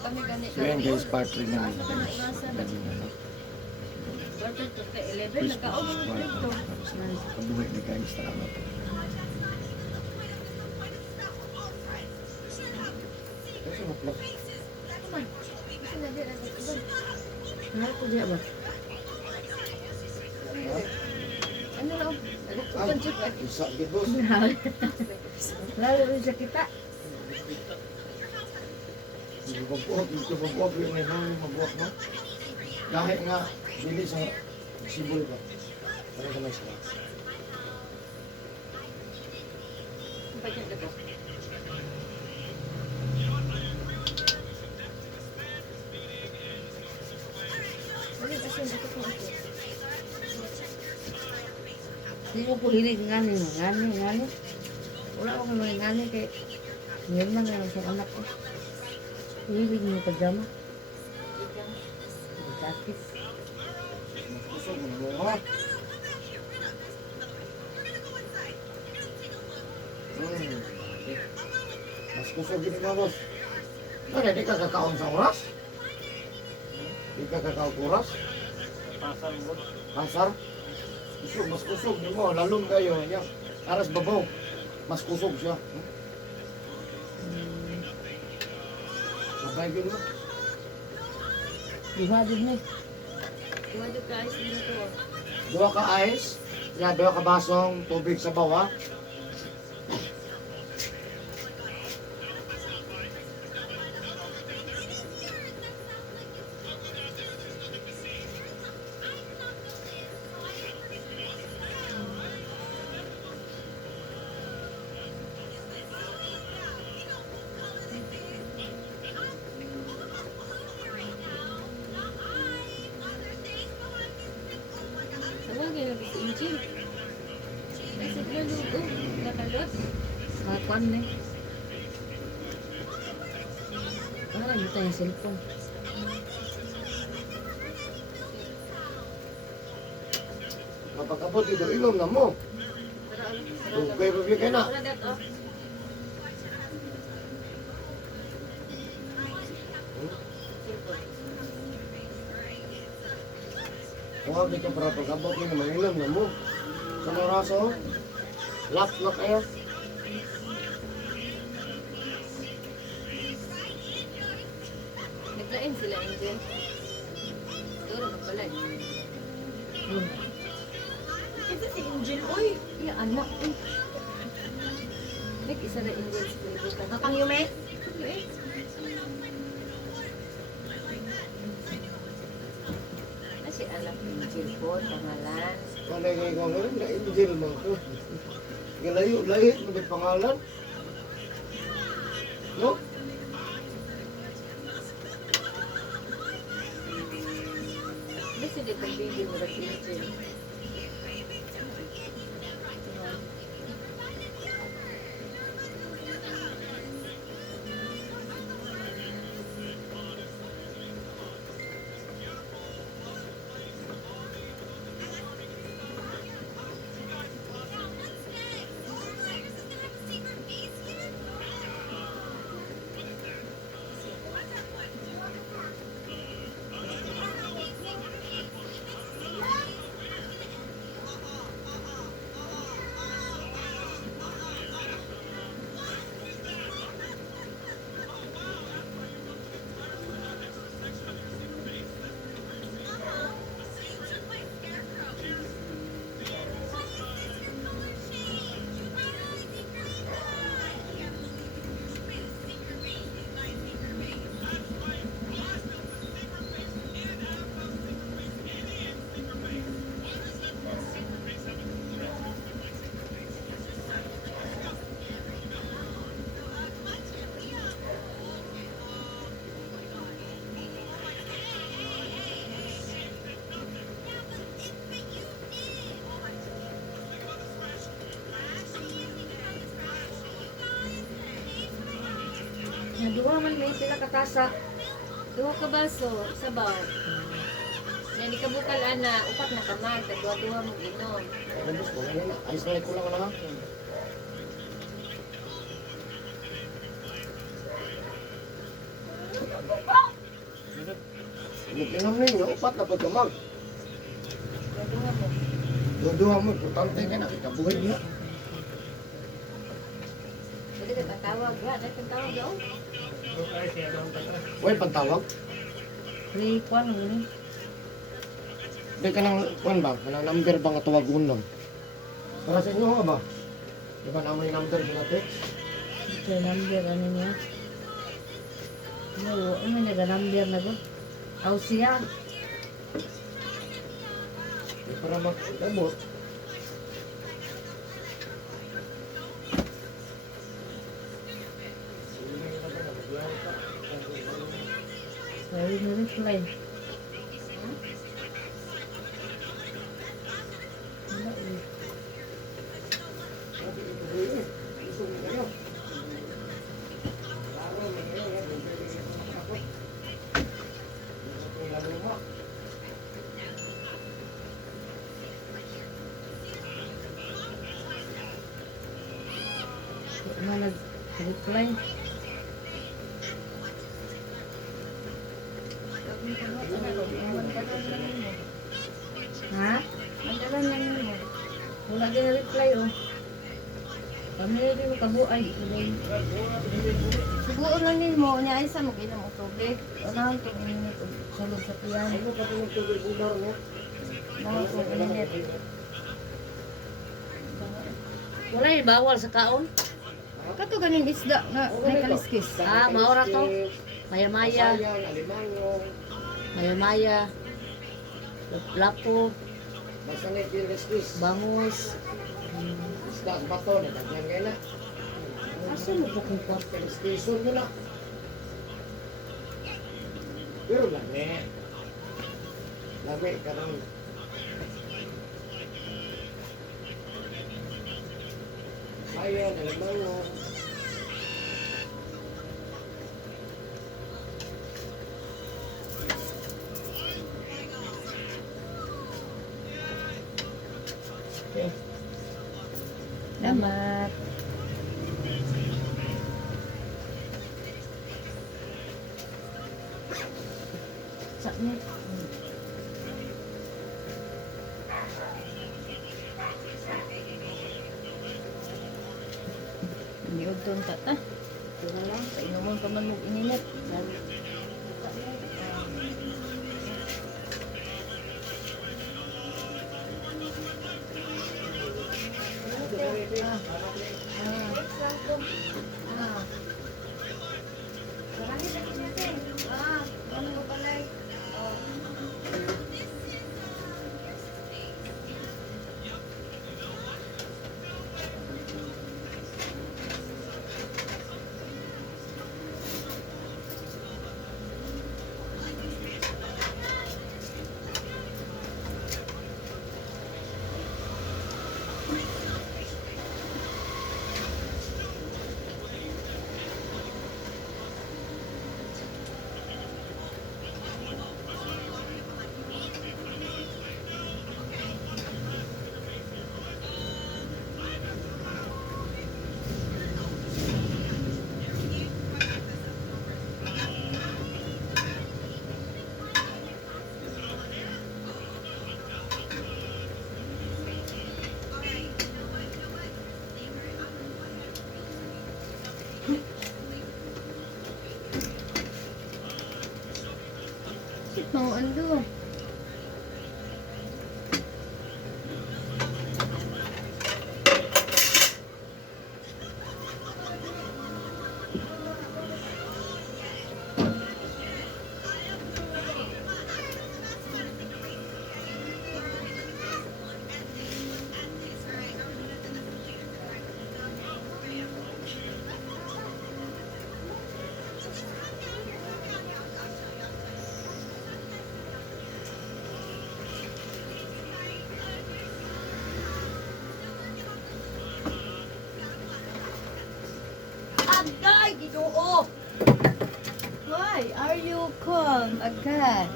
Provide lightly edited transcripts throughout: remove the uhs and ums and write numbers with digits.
kami gani. So yan guys, part 3 na Ano ka na orasa na? Quarter to 11, nagkaon mo dito. Kabuhay ni guys, salamat. Kasi maplak. Ano ko diya ba? Ano lang? Ay, isa gibos. Lalo rin sa kita. Mabuhat yung mabuhat mo. Dahil nga, bili sa sibol ko. Para sa mais ko. Bakit ito? Hindi ko hilig ngani. Wala ako mga ngani kay ngayon man lang sa anak ko. Hilig mo pajama. Sakit. Kusog mo ha. Mas kusog gini ka, boss. Ano, di ka kakaon sa oras? Di ka kakaon oras? Pasar? Kusog, mas kusog. Di mo, lalong kayo. Yan. Aras babaw. Mas kusog siya. Sabay gini mo. Iwadid ni. Iwado ka ayos na to. Dua ka ice. Yan, dua ka basong tubig sa bawa. Tawagin na si Injil. Kasi naluto. Nakalot. Kakuan ni. Ah, ito yung cellphone. Kapag abot ito, inom na mo. Dugay pa kayo na. Wala dat, oh. Huwag dito para pag abot nyo naman, inom na mo. Sa mga raso, lock na kayo. Naglain sila, Injil. Siguro magpalay. Ito si Injil, uy! Iya, anak, eh. May isa na Injil sa pilibutan. Kapang yume? Eh. Kasi anak ni Injil po, pangalan. Kung nagay ko ngayon, na-angel mo ito. Galayo, lahit mo yung pangalan. No? Kasi di pag-video mo na si Injil. Naduwa man may sila katasa. Duha ka baso, sabaw. Yan, ikabukal ana, upat na kamay, kadua-duha mo inom. Ano boss, wala na. Ayos na ko lang na. Inom ninyo, upat na pagkamag. Gaduha mo. Duduha mo, importante ka na, ikabuhin niya. Pwede ka tatawag. Wala na tatawag daw. Uy, pantawag. Free kwan yun. Di ka nang, kuwan ba? Kanang number ba nga tuwag unon? Para sa inyo nga ba? Di ba naman yung number sa text? Ito yung number, ano niya? Ano nag-number na doon? Aw siya. Di para mag-abot. Sorry na reply. Wala eh. Wala nag-reply. Ha? Mandalan lang mo. Wala din na-reply oh. Pamilya din mo kabuay. Siguro lang din mo. Niya ay sa mag-inom o tubig. Unahan to minit. Sulod sa tiyan. Ano pa itong tubig udar mo? Unahan to minit. Wala yung bawal sa kaon. Kato ganing isda na may kaliskis. Ah, maura to. Maya-maya. Asayan, alimango. Maya-maya. Lapo. Basta nga pinreskis. Bangus. Isda at bato, nagagyan ngayon na. Asa mo po kung kwan? Pinreskison mo na. Pero lami. Lami ka rin. Ayan, alimango. Salamat. Sa ni. Hindi udton ta ta. Ito na lang. Sa inuman pa man mo ininit. Mau ando. Agay, Ginoo! Why are you calm agad?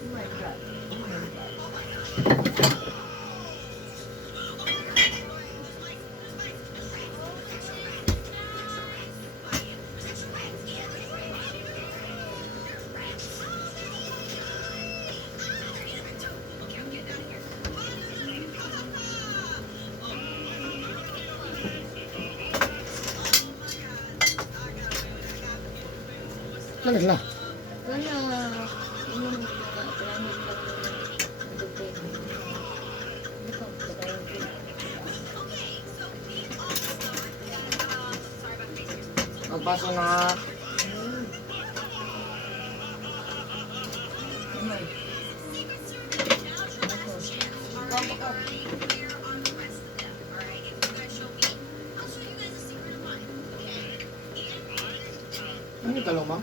Oh my God. Oh my God. Ano sila? Kana, inom mo ka, planit lang ng tubig. Ano ka, patayin ko. Magbaso na. Naman. Ano yung talong, ma'am?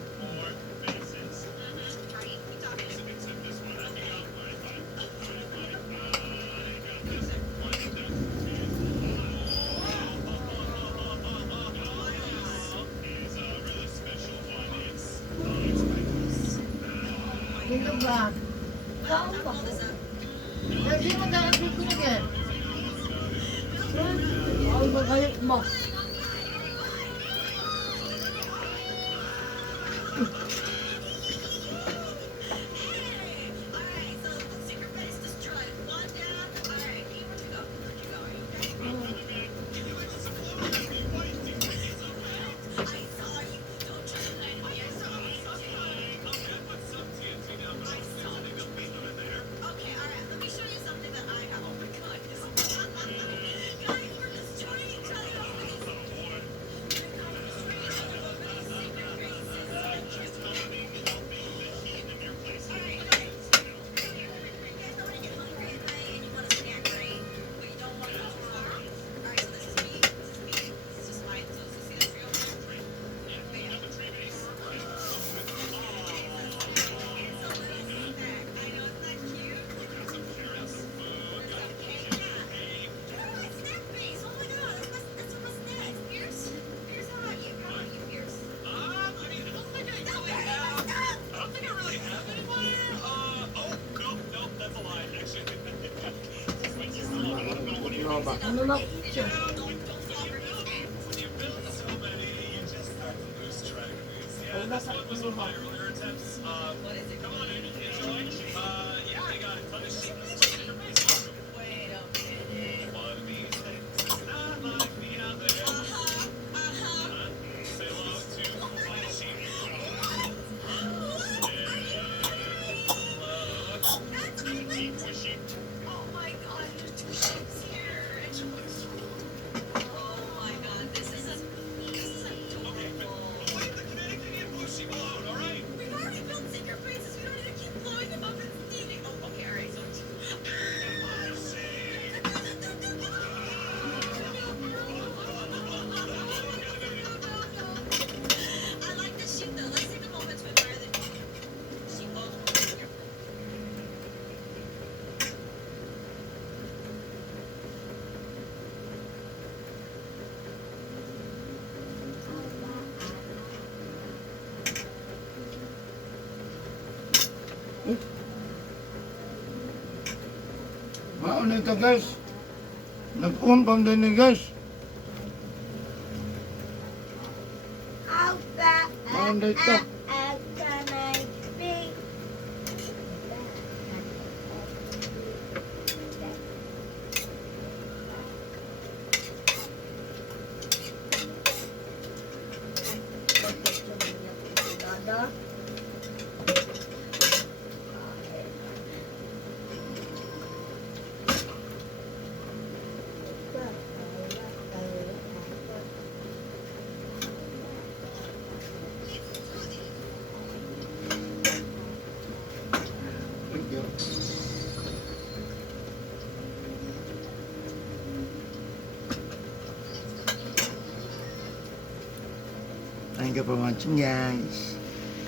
Dito ba? Saan pa ko? Hindi mo dahil dito yan. Ay, magalit mo. Ano ba? Ano na? Wala sa kuluha. Ano ito, guys? Nag-on din ni guys. Ano ito? Thank you for watching, guys.